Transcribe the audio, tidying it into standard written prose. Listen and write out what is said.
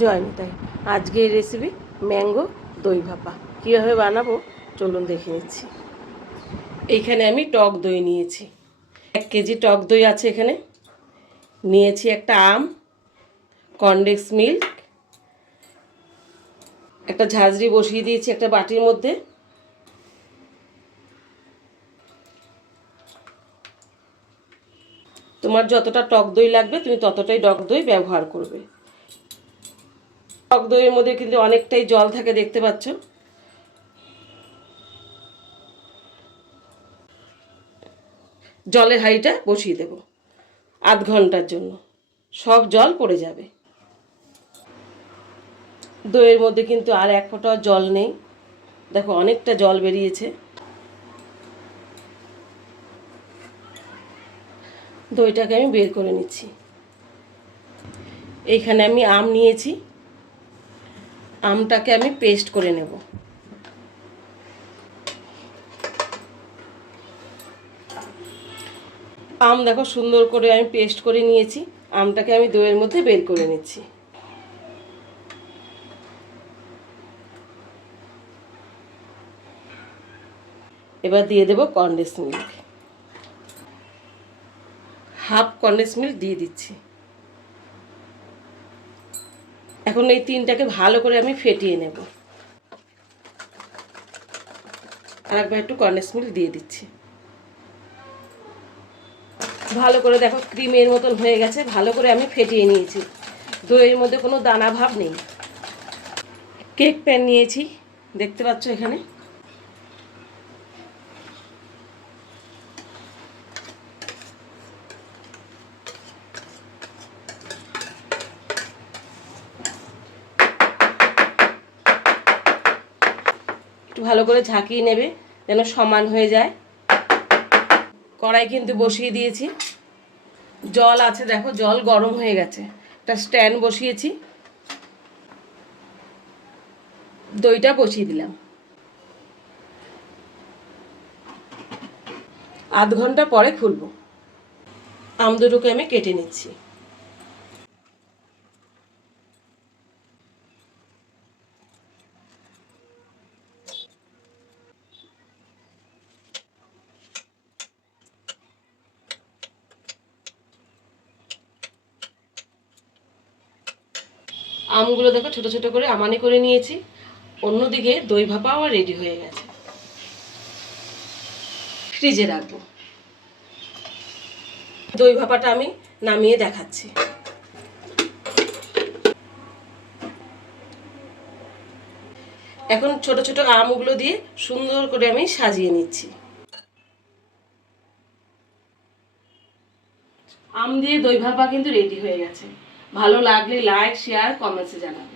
জয় নিতাই। আজকের recipe mango দই ভাপা। কীভাবে বানাবো চলুন দেখে নিচ্ছি। এইখানে আমি টক দই নিয়েছি, 1 কেজি টক দই আছে। এখানে নিয়েছি একটা আম, কনডেন্স মিল্ক, একটা ঝাঁঝরি বসিয়ে দিয়েছি একটা বাটির মধ্যে। তোমার যতটা টক দই লাগবে তুমি ততটাই টক দই ব্যবহার করবে। টক দইয়ের মধ্যে কিন্তু অনেকটাই জল থাকে, দেখতে পাচ্ছ। জলের হাঁড়িটা বসিয়ে দেব আধ ঘন্টার জন্য, সব জল পড়ে যাবে। দইয়ের মধ্যে কিন্তু আর এক ফোঁটাও জল নেই, দেখো অনেকটা জল বেরিয়েছে। দইটাকে আমি বের করে নিচ্ছি। এইখানে আমি আম নিয়েছি, আমটাকে আমি পেস্ট করে নেব। আম দেখো সুন্দর করে আমি পেস্ট করে নিয়েছি। আমটাকে আমি দইয়ের মধ্যে বের করে নিচ্ছি। এবার দিয়ে দেব condense milk, half condense milk দিয়ে দিচ্ছি। এখন এই তিনটাকে ভালো করে আমি ফেটিয়ে নেব। আর একবার একটু কনডেন্স মিল্ক দিয়ে দিচ্ছি। ভালো করে দেখো ক্রিমের মতন হয়ে গেছে, ভালো করে আমি ফেটিয়ে নিয়েছি। দইয়ের মধ্যে কোনো দানা ভাব নেই। কেক প্যান নিয়েছি, দেখতে পাচ্ছ এখানে। একটু ভালো করে ঝাঁকিয়ে নেবে যেন সমান হয়ে যায়। কড়াই কিন্তু বসিয়ে দিয়েছি, জল আছে দেখো, জল গরম হয়ে গেছে। একটা স্ট্যান্ড বসিয়েছি, দইটা বসিয়ে দিলাম। আধ ঘন্টা পরে খুলবো। আম দুটোকে আমি কেটে নিচ্ছি। আমগুলো দেখো ছোট ছোট করে আমানি করে নিয়েছি। অন্যদিকে দই ভাপাও রেডি হয়ে গেছে, ফ্রিজে রাখবো। দই ভাপাটা আমি নামিয়ে দেখাচ্ছি। এখন ছোট ছোট আমগুলো দিয়ে সুন্দর করে আমি সাজিয়ে নিচ্ছি। আম দিয়ে দই ভাপা কিন্তু রেডি হয়ে গেছে। ভালো লাগলে লাইক, শেয়ার, কমেন্টসে জানাবে।